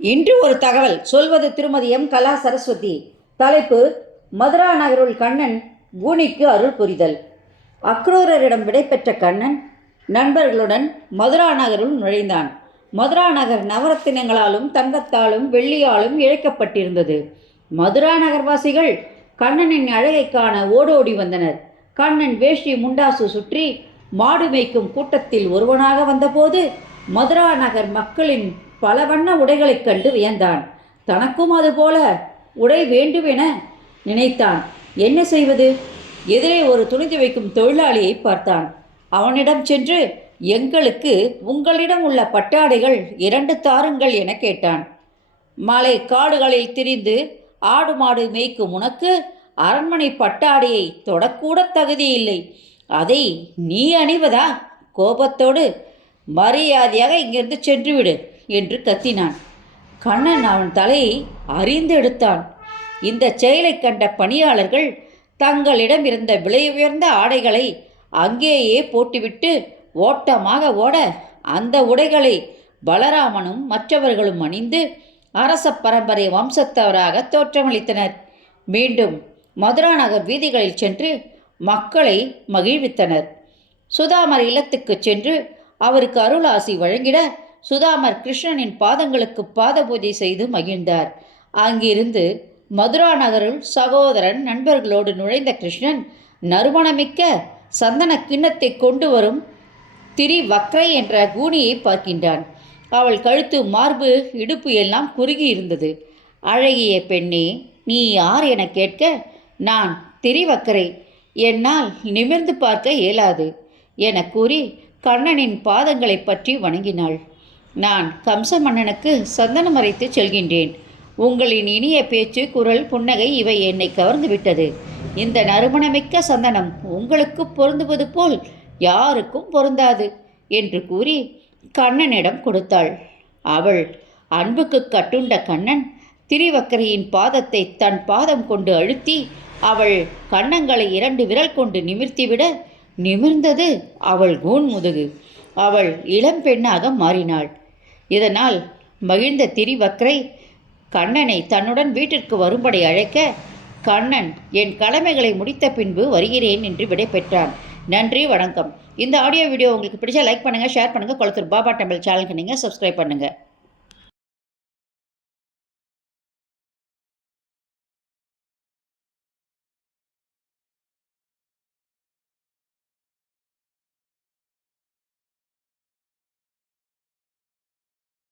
இன்று ஒரு தகவல் சொல்வது திருமதி எம் கலா சரஸ்வதி. தலைப்பு: மதுரா நகருள் கண்ணன் கூனிக்கு அருள் புரிதல். அக்ரூரரிடம் விடைபெற்ற கண்ணன் நண்பர்களுடன் மதுரா நகருள் நுழைந்தான். மதுரா நகர் நவரத்தினங்களாலும் தங்கத்தாலும் வெள்ளியாலும் இழைக்கப்பட்டிருந்தது. மதுரா நகர்வாசிகள் கண்ணனின் அழகை காண ஓடோடி வந்தனர். கண்ணன் வேஷ்டி முண்டாசு சுற்றி மாடு மேய்க்கும் கூட்டத்தில் ஒருவனாக வந்தபோது மதுரா நகர் மக்களின் பல வண்ண உடைகளைக் கண்டு வியந்தான். தனக்கும் அதுபோல உடை வேண்டுமென நினைத்தான். என்ன செய்வது? எதிரே ஒரு துணி துவைக்கும் தொழிலாளியை பார்த்தான். அவனிடம் சென்று, எங்களுக்கு உங்களிடம் உள்ள பட்டாடைகள் 2 தாருங்கள் என கேட்டான். மலை காடுகளில் திரிந்து ஆடு மாடு மேய்க்கும் உனக்கு அரண்மனை பட்டாடையை தொடக்கூட தகுதியில்லை, அதை நீ அணிவதா? கோபத்தோடு, மரியாதையாக இங்கிருந்து சென்றுவிடு என்று கத்தினான். கண்ணன் அவன் தலையை அறிந்து எடுத்தான். இந்த செயலை கண்ட பணியாளர்கள் தங்களிடம் இருந்த விலை உயர்ந்த ஆடைகளை அங்கேயே போட்டுவிட்டு ஓட்டமாக ஓட அந்த உடைகளை பலராமனும் மற்றவர்களும் அணிந்து அரச பரம்பரை வம்சத்தவராக தோற்றமளித்தனர். மீண்டும் மதுரா நகர் வீதிகளில் சென்று மக்களை மகிழ்வித்தனர். சுதாமர் இல்லத்துக்கு சென்று அவருக்கு அருளாசி வழங்கிட சுதாமர் கிருஷ்ணனின் பாதங்களுக்கு பாத பூஜை செய்து மகிழ்ந்தார். அங்கிருந்து மதுரா நகரில் சகோதரன் நண்பர்களோடு நுழைந்த கிருஷ்ணன் நறுமணமிக்க சந்தன கிண்ணத்தை கொண்டு வரும் திரிவக்ரை என்ற கூனியை பார்க்கின்றான். அவள் கழுத்து, மார்பு, இடுப்பு எல்லாம் குறுகி இருந்தது. அழகிய பெண்ணே, நீ யார் என கேட்க, நான் திரிவக்கரை, என்னால் நிமிர்ந்து பார்க்க இயலாது என கூறி கண்ணனின் பாதங்களை பற்றி வணங்கினாள். நான் கம்ச மன்னனுக்கு சந்தனம் அரைத்து செல்கின்றேன். உங்களின் இனிய பேச்சு, குரல், புன்னகை இவை என்னை கவர்ந்து விட்டது. இந்த நறுமணமிக்க சந்தனம் உங்களுக்கு பொருந்துவது போல் யாருக்கும் பொருந்தாது என்று கூறி கண்ணனிடம் கொடுத்தாள். அவள் அன்புக்கு கட்டுண்ட கண்ணன் திரிவக்கரையின் பாதத்தை தன் பாதம் கொண்டு அழுத்தி அவள் கன்னங்களை 2 விரல் கொண்டு நிமிர்த்திவிட நிமிர்ந்தது அவள் கூன் முதுகு. அவள் இளம் பெண்ணாக மாறினாள். இதனால் மகிழ்ந்த திரிவக்ரை கண்ணனை தன்னுடன் வீட்டிற்கு வரும்படி அழைக்க, கண்ணன் என் கடமைகளை முடித்த பின்பு வருகிறேன் என்று விடை பெற்றான். நன்றி, வணக்கம். இந்த ஆடியோ வீடியோ உங்களுக்கு பிடிச்சா லைக் பண்ணுங்கள், ஷேர் பண்ணுங்கள். கொளத்தூர் பாபா டெம்பிள் சேனலுக்கு நீங்கள் சப்ஸ்கிரைப் பண்ணுங்கள்.